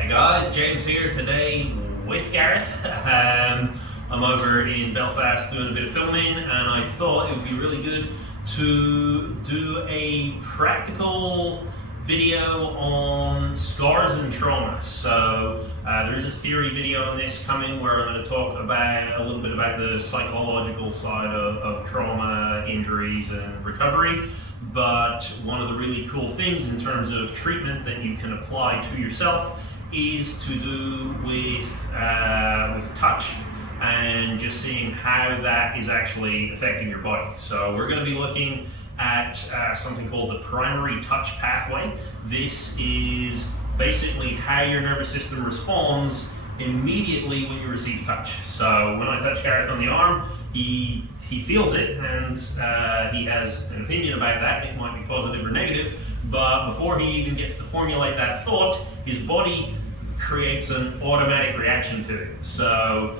Hey guys, James here today with Gareth. I'm over in Belfast doing a bit of filming, and I thought it would be really good to do a practical video on scars and trauma. So there is a theory video on this coming where I'm going to talk about a little bit about the psychological side of trauma, injuries and recovery. But one of the really cool things in terms of treatment that you can apply to yourself is to do with touch and just seeing how that is actually affecting your body. So we're going to be looking at something called the primary touch pathway. This is basically how your nervous system responds immediately when you receive touch. So when I touch Gareth on the arm, he feels it, and he has an opinion about that. It might be positive or negative, but before he even gets to formulate that thought, his body creates an automatic reaction to it. So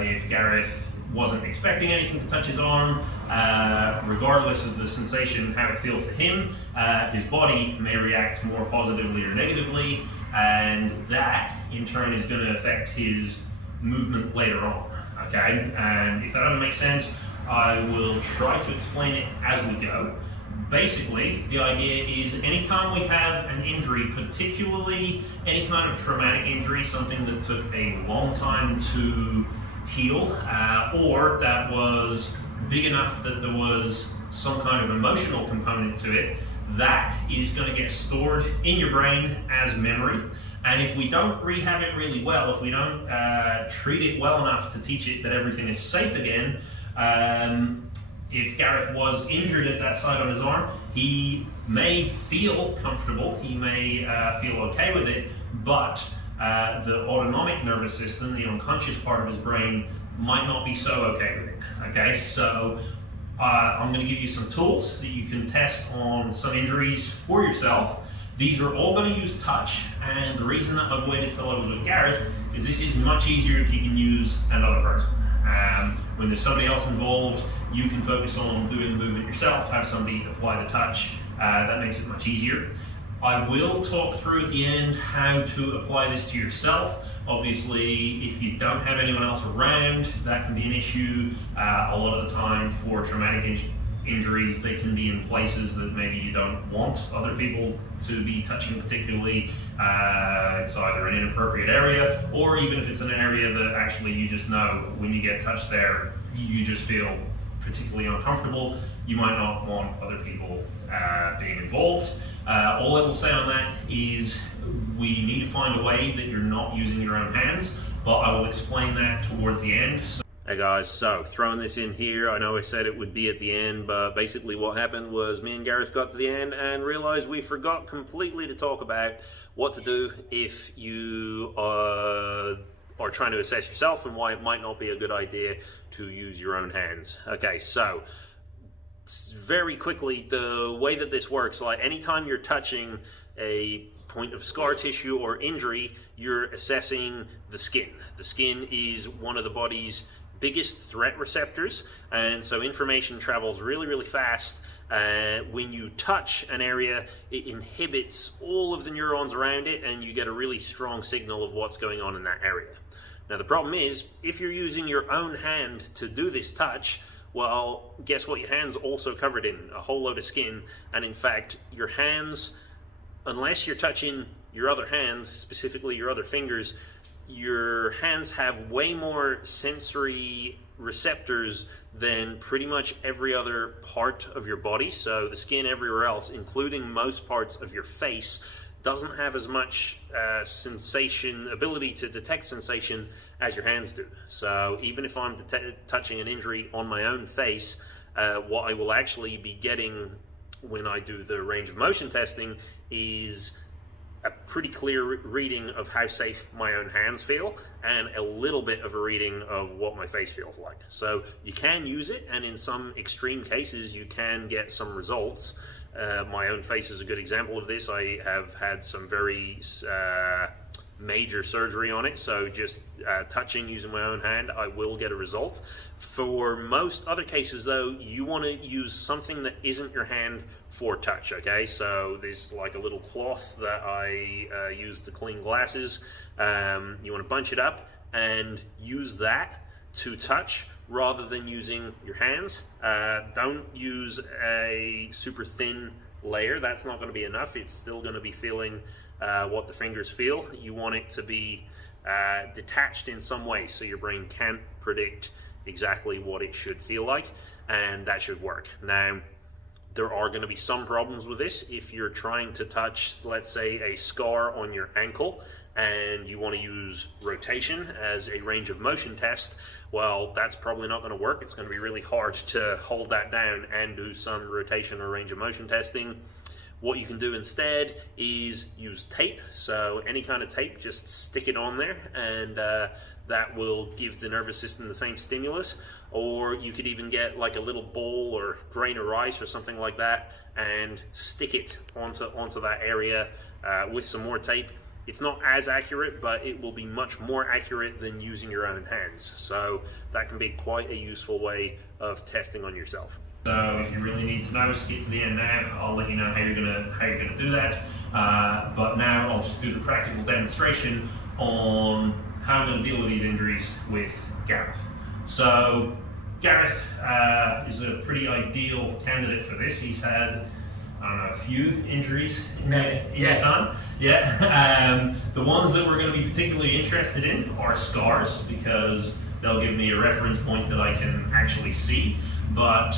if Gareth wasn't expecting anything to touch his arm, regardless of the sensation, how it feels to him, his body may react more positively or negatively, and that in turn is going to affect his movement later on. Okay, and if that doesn't make sense, I will try to explain it as we go. Basically, the idea is anytime we have an injury, particularly any kind of traumatic injury, something that took a long time to heal, or that was big enough that there was some kind of emotional component to it, that is going to get stored in your brain as memory. And if we don't rehab it really well, if we don't treat it well enough to teach it that everything is safe again, if Gareth was injured at that side on his arm, he may feel comfortable, he may feel okay with it, but the autonomic nervous system, the unconscious part of his brain, might not be so okay with it. Okay, so I'm going to give you some tools that you can test on some injuries for yourself. These are all going to use touch, and the reason that I've waited till I was with Gareth is this is much easier if you can use another person. When there's somebody else involved, you can focus on doing the movement yourself, have somebody apply the touch. That makes it much easier. I will talk through at the end how to apply this to yourself. Obviously, if you don't have anyone else around, that can be an issue. A lot of the time for traumatic injuries, they can be in places that maybe you don't want other people to be touching particularly. It's either an inappropriate area, or even if it's an area that actually you just know when you get touched there, you just feel particularly uncomfortable. You might not want other people being involved. All I will say on that is we need to find a way that you're not using your own hands, but I will explain that towards the end. Hey guys, so throwing this in here, I know I said it would be at the end, but basically what happened was me and Gareth got to the end and realized we forgot completely to talk about what to do if you are trying to assess yourself and why it might not be a good idea to use your own hands. Okay, so very quickly, the way that this works, like anytime you're touching a point of scar tissue or injury, you're assessing the skin. The skin is one of the body's biggest threat receptors, and so information travels really, really fast. When you touch an area, it inhibits all of the neurons around it, and you get a really strong signal of what's going on in that area. Now the problem is, if you're using your own hand to do this touch, well, guess what? Your hand's also covered in a whole load of skin, and in fact, your hands, unless you're touching your other hands, specifically your other fingers, your hands have way more sensory receptors than pretty much every other part of your body. So the skin everywhere else, including most parts of your face, doesn't have as much ability to detect sensation as your hands do. So even if I'm touching an injury on my own face, what I will actually be getting when I do the range of motion testing is a pretty clear reading of how safe my own hands feel, and a little bit of a reading of what my face feels like. So you can use it, and in some extreme cases you can get some results. My own face is a good example of this. I have had some very major surgery on it, so just touching using my own hand, I will get a result. For most other cases though, you want to use something that isn't your hand for touch, okay? So there's like a little cloth that I use to clean glasses. You want to bunch it up and use that to touch rather than using your hands. Don't use a super thin layer. That's not going to be enough. It's still going to be feeling what the fingers feel. You want it to be detached in some way so your brain can't predict exactly what it should feel like, and that should work. Now, there are going to be some problems with this. If you're trying to touch, let's say, a scar on your ankle and you want to use rotation as a range of motion test, well, that's probably not going to work. It's going to be really hard to hold that down and do some rotation or range of motion testing. What you can do instead is use tape. So any kind of tape, just stick it on there, and that will give the nervous system the same stimulus. Or you could even get like a little bowl or grain of rice or something like that and stick it onto that area with some more tape. It's not as accurate, but it will be much more accurate than using your own hands. So that can be quite a useful way of testing on yourself. So if you really need to know, skip to the end now. I'll let you know how you're gonna do that. But now I'll just do the practical demonstration on how I'm gonna deal with these injuries with Gareth. So Gareth is a pretty ideal candidate for this. He's had, I don't know, a few injuries in the time. Yeah. The ones that we're going to be particularly interested in are scars, because they'll give me a reference point that I can actually see. But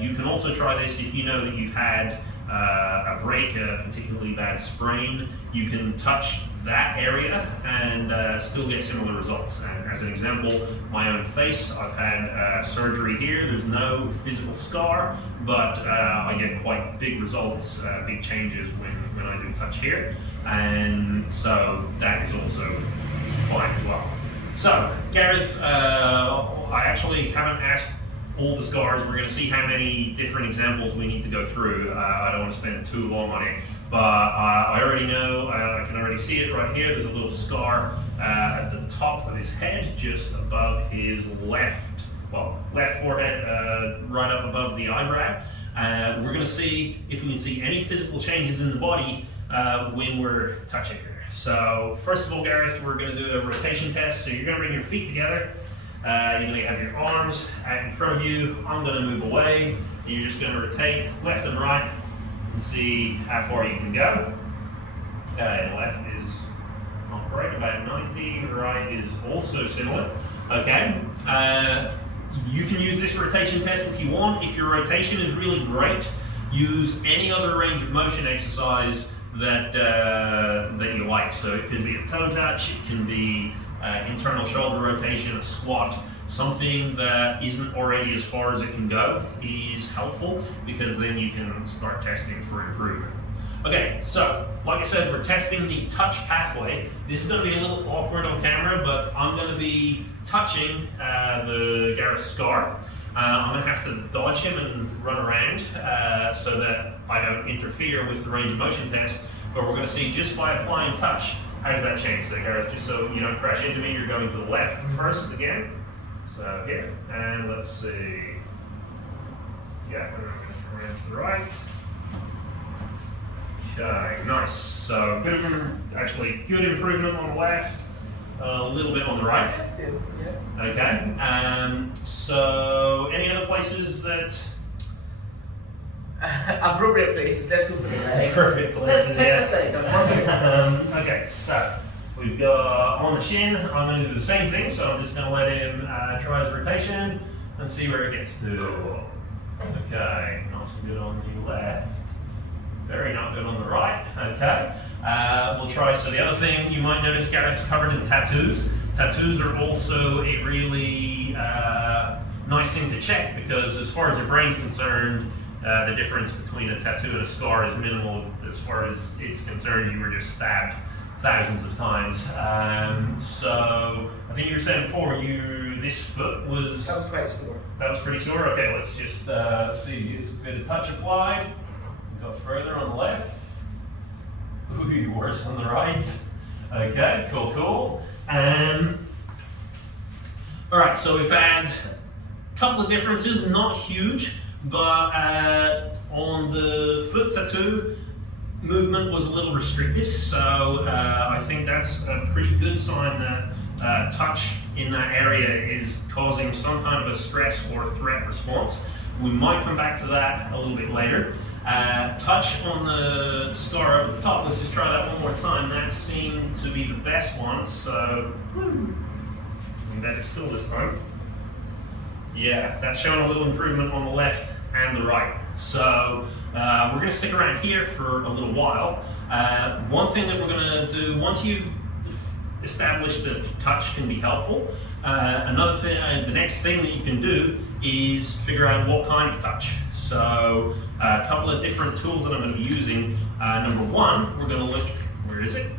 you can also try this if you know that you've had a break, a particularly bad sprain. You can touch that area and still get similar results. And as an example, my own face, I've had surgery here. There's no physical scar, but I get quite big results, big changes when I do touch here. And so that is also fine as well. So Gareth, I actually haven't asked all the scars. We're going to see how many different examples we need to go through. I don't want to spend too long on it, but I already know, I can already see it right here. There's a little scar at the top of his head, just above his left forehead, right up above the eyebrow. We're going to see if we can see any physical changes in the body when we're touching her. So first of all, Gareth, we're going to do a rotation test. So you're going to bring your feet together. You're going to have your arms out in front of you. I'm going to move away. You're just going to rotate left and right and see how far you can go. Okay, left is not great, about 90. Right is also similar. Okay. You can use this rotation test if you want. If your rotation is really great, use any other range of motion exercise that you like. So it could be a toe touch, it can be internal shoulder rotation, a squat. Something that isn't already as far as it can go is helpful, because then you can start testing for improvement. Okay, so like I said, we're testing the touch pathway. This is going to be a little awkward on camera, but I'm going to be touching the Gareth scar. I'm going to have to dodge him and run around so that I don't interfere with the range of motion test. But we're going to see, just by applying touch, how does that change? So Gareth, just so you don't crash into me, you're going to the left first again. So here, and let's see. Yeah, we're going to around to the right. Okay, nice. So good improvement on the left, a little bit on the right. Okay. So any other places that? Appropriate places. Let's go for the leg. Perfect places. Let's take the leg. Okay, so we've got on the shin. I'm going to do the same thing. So I'm just going to let him try his rotation and see where it gets to. Okay, not so good on the left. Very not good on the right. Okay, we'll try. So the other thing you might notice, Gareth's covered in tattoos. Tattoos are also a really nice thing to check, because as far as your brain's concerned, the difference between a tattoo and a scar is minimal. As far as it's concerned, you were just stabbed thousands of times. So I think you were saying before, this foot was... That was quite sore. That was pretty sore? Okay, let's just see. It's a bit of touch applied. Go further on the left. Ooh, worse on the right. Okay, cool, cool. All right, so we've had a couple of differences, not huge, but on the foot tattoo, movement was a little restricted. So I think that's a pretty good sign that touch in that area is causing some kind of a stress or threat response. We might come back to that a little bit later. Touch on the scar at the top, let's just try that one more time. That seemed to be the best one, so better still this time. Yeah, that's showing a little improvement on the left and the right. So we're going to stick around here for a little while. One thing that we're going to do, once you've established that touch can be helpful, another thing, the next thing that you can do is figure out what kind of touch. So a couple of different tools that I'm going to be using. Number one, we're going to look, where is it?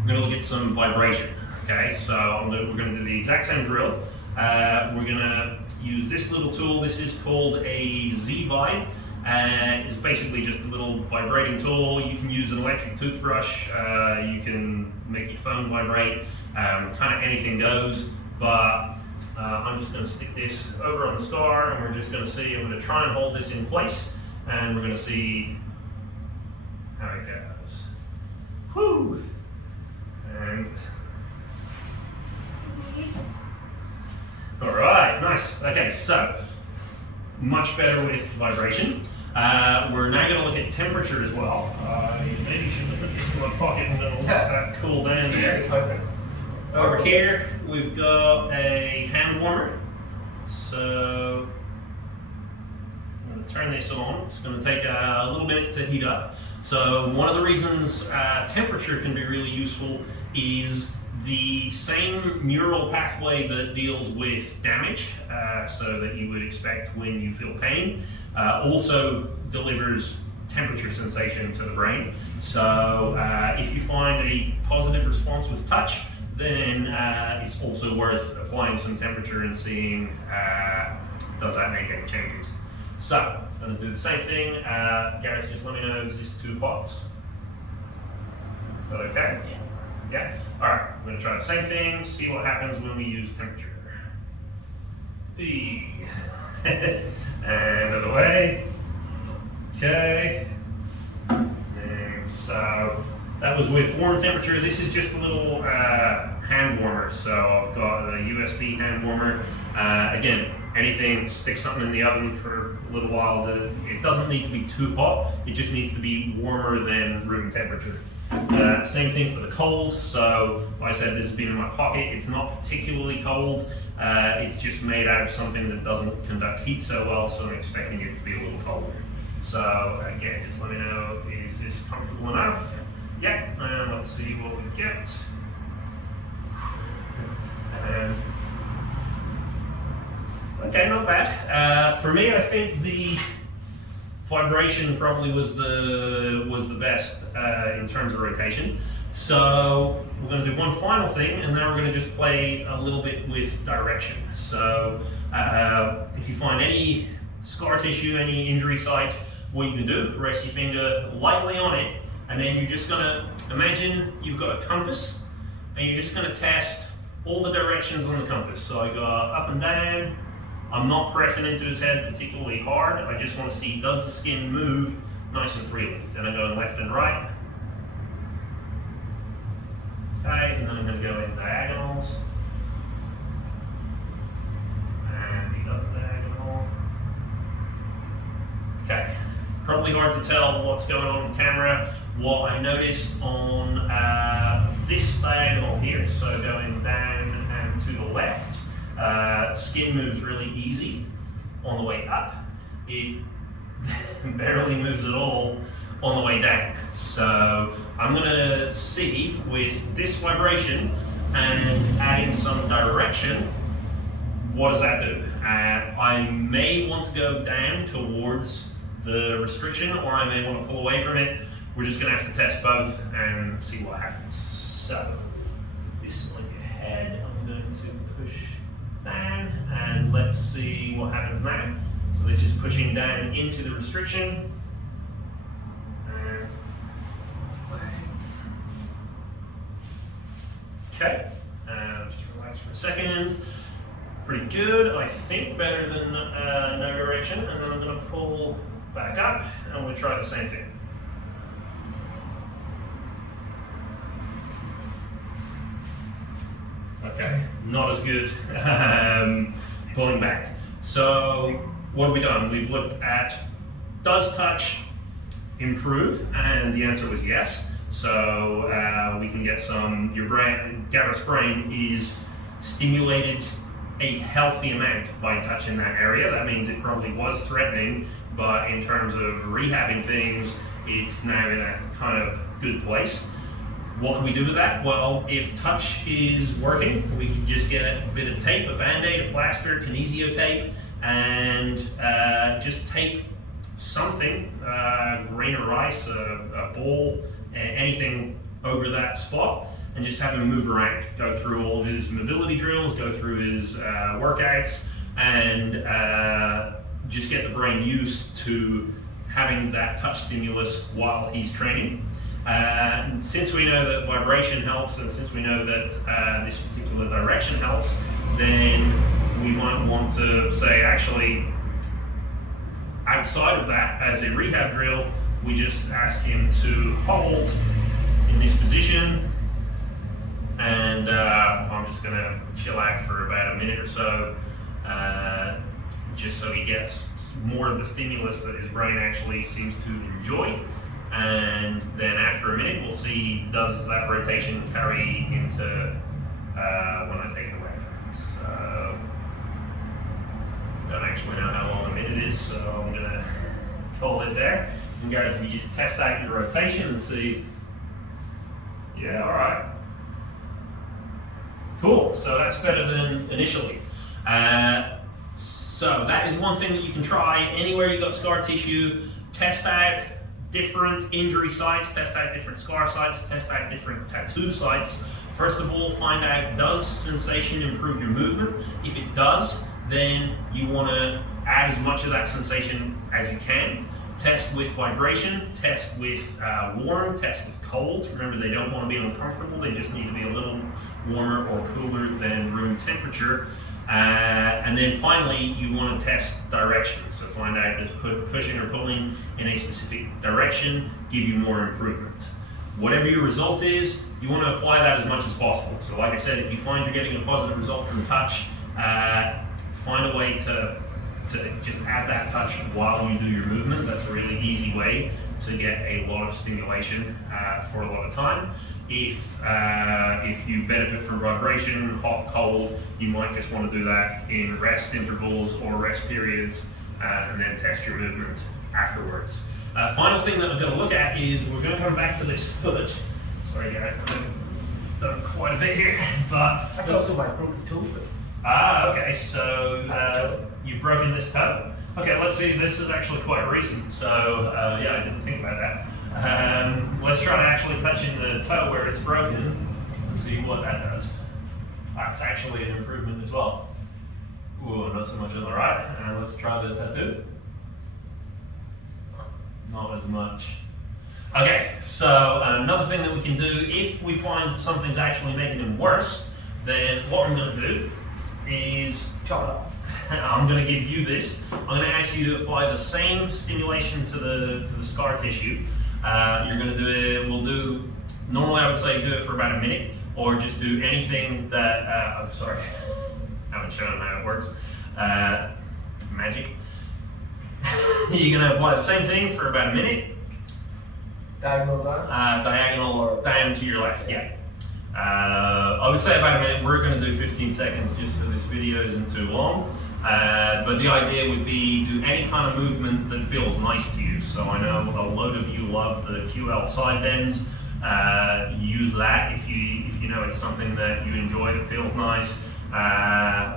We're going to look at some vibration. Okay, so we're going to do the exact same drill. We're going to use this little tool. This is called a Z-Vibe. It's basically just a little vibrating tool. You can use an electric toothbrush. You can make your phone vibrate. Kind of anything goes. But I'm just going to stick this over on the scar, and we're just going to see. I'm going to try and hold this in place, and we're going to see how it goes. Whoo! And all right, nice. Okay, so much better with vibration. We're now going to look at temperature as well. Maybe should have put this in my pocket and let that cool down there. Over here, we've got a hand warmer. So I'm going to turn this on. It's going to take a little minute to heat up. So one of the reasons temperature can be really useful is the same neural pathway that deals with damage, so that you would expect when you feel pain, also delivers temperature sensation to the brain. So if you find a positive response with touch, then it's also worth applying some temperature and seeing does that make any changes. So I'm going to do the same thing. Gareth, just let me know, is this too hot? Is that okay? Yeah. Yeah? Alright, I'm going to try the same thing, see what happens when we use temperature. And other way. Okay. And so that was with warm temperature. This is just a little hand warmer. So I've got a USB hand warmer. Again, anything, stick something in the oven for a little while. It doesn't need to be too hot. It just needs to be warmer than room temperature. Same thing for the cold. So like I said, this has been in my pocket. It's not particularly cold. It's just made out of something that doesn't conduct heat so well, so I'm expecting it to be a little colder. So again, just let me know, is this comfortable enough? Yeah, and let's see what we get. And okay, not bad. For me, I think the vibration probably was the best in terms of rotation. So we're going to do one final thing, and then we're going to just play a little bit with direction. So if you find any scar tissue, any injury site, what you can do, rest your finger lightly on it, and then you're just going to imagine you've got a compass, and you're just going to test all the directions on the compass. So I go up and down. I'm not pressing into his head particularly hard. I just want to see, does the skin move nice and freely? Then I go left and right. Okay, and then I'm going to go in diagonals. And the other diagonal. Okay, probably hard to tell what's going on camera. What I noticed on this diagonal here, so going down and to the left, skin moves really easy on the way up. It barely moves at all on the way down. So I'm going to see with this vibration and adding some direction, what does that do? I may want to go down towards the restriction, or I may want to pull away from it. We're just going to have to test both and see what happens. So this on your head, I'm going to push down, and let's see what happens now. So this is pushing down into the restriction. Okay, just relax for a second. Pretty good, I think, better than no direction. And then I'm going to pull back up and we'll try the same thing. Okay, not as good. Pulling back. So what have we done? We've looked at, does touch improve? And the answer was yes. So we can get some, Gareth's brain is stimulated a healthy amount by touching that area. That means it probably was threatening, but in terms of rehabbing things, it's now in a kind of good place. What can we do with that? Well, if touch is working, we can just get a bit of tape, a Band-Aid, a plaster, kinesio tape, and just tape something, grain of rice, a bowl, anything over that spot, and just have him move around, go through all of his mobility drills, go through his workouts, and just get the brain used to having that touch stimulus while he's training. Since we know that vibration helps, and since we know that this particular direction helps, then we might want to say, actually, outside of that, as a rehab drill, we just ask him to hold in this position, and I'm just going to chill out for about a minute or so, just so he gets more of the stimulus that his brain actually seems to enjoy. And then after a minute, we'll see, does that rotation carry into when I take it away. So, don't actually know how long a minute is, so I'm going to call it there. And Gareth, if you just test out your rotation and see, yeah, all right. Cool, so that's better than initially. So that is one thing that you can try. Anywhere you've got scar tissue, test out different injury sites, test out different scar sites, test out different tattoo sites. First of all, find out, does sensation improve your movement? If it does, then you want to add as much of that sensation as you can. Test with vibration, test with warm, test with cold. Remember, they don't want to be uncomfortable, they just need to be a little warmer or cooler than room temperature. And then finally, you want to test direction. So find out, does pushing or pulling in a specific direction give you more improvement? Whatever your result is, you want to apply that as much as possible. So like I said, if you find you're getting a positive result from touch, find a way to just add that touch while you do your movement. That's a really easy way to get a lot of stimulation for a lot of time. If you benefit from vibration, hot, cold, you might just want to do that in rest intervals or rest periods, and then test your movement afterwards. Final thing that I'm going to look at is we're going to come back to this foot. Sorry, guys, I've done quite a bit here, but That's also my broken toe foot. okay, so you've broken this toe. Okay, let's see, this is actually quite recent, so yeah, I didn't think about that. Let's try to actually touching the toe where it's broken and see what that does. That's actually an improvement as well. Ooh, not so much on the right. Let's try the tattoo. Not as much. Okay, so another thing that we can do, if we find something's actually making it worse, then what I'm going to do is Chop it off. I'm going to give you this. I'm going to ask you to apply the same stimulation to the scar tissue. You're going to do it, normally I would say do it for about a minute, or just do anything that, I'm sorry, I haven't shown how it works. Magic. You're going to apply the same thing for about a minute. Diagonal down? Diagonal down to your left, yeah. I would say about a minute. We're going to do 15 seconds just so this video isn't too long. But the idea would be do any kind of movement that feels nice to you. So I know a load of you love the QL side bends. Use that if you know it's something that you enjoy that feels nice.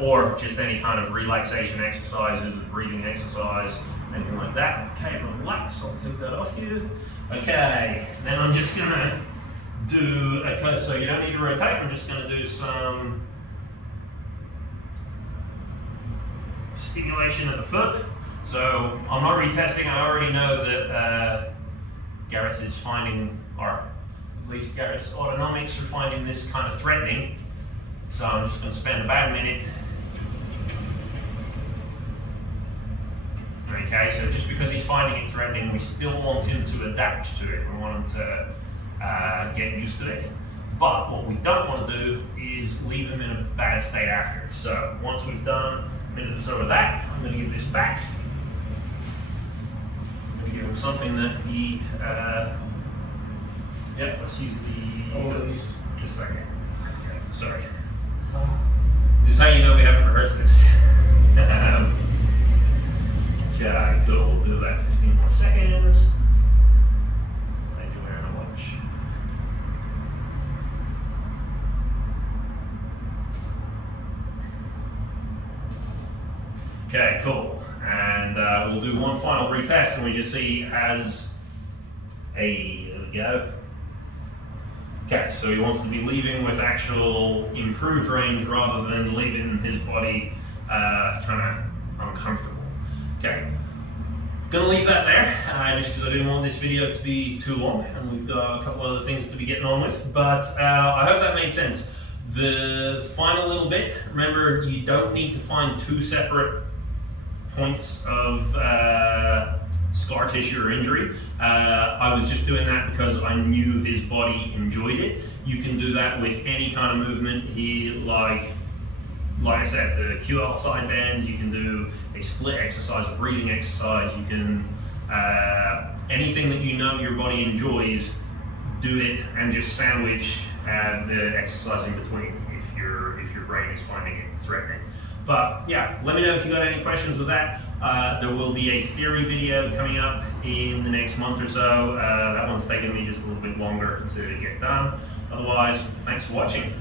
Or just any kind of relaxation exercises, breathing exercise, anything like that. Okay, relax. I'll take that off you. Okay, then I'm just going to do, so you don't need to rotate, I'm just going to do some stimulation of the foot. So I'm not retesting, I already know that Gareth is finding, or at least Gareth's autonomics are finding this kind of threatening. So I'm just going to spend about a minute. Okay, so just because he's finding it threatening, we still want him to adapt to it. We want him to get used to it. But what we don't want to do is leave him in a bad state after. So once we've done a minute or so of that, I'm going to give this back. I'm going to give him something that he, yeah, let's use the, just a second. Okay, sorry. This is how you know we haven't rehearsed this. Okay, cool, we'll do that 15 more seconds. I do wearing a watch. Okay, cool. And we'll do one final retest and we just see as a, there we go. Okay, so he wants to be leaving with actual improved range rather than leaving his body kind of uncomfortable. Okay, gonna leave that there just because I didn't want this video to be too long and we've got a couple other things to be getting on with, but I hope that made sense. The final little bit, remember you don't need to find two separate points of scar tissue or injury. I was just doing that because I knew his body enjoyed it. You can do that with any kind of movement. Like I said, the QL side bends, you can do a split exercise, a breathing exercise, you can, anything that you know your body enjoys, do it and just sandwich the exercise in between if your brain is finding it threatening. But yeah, let me know if you got any questions with that. There will be a theory video coming up in the next month or so. That one's taken me just a little bit longer to get done. Otherwise, thanks for watching.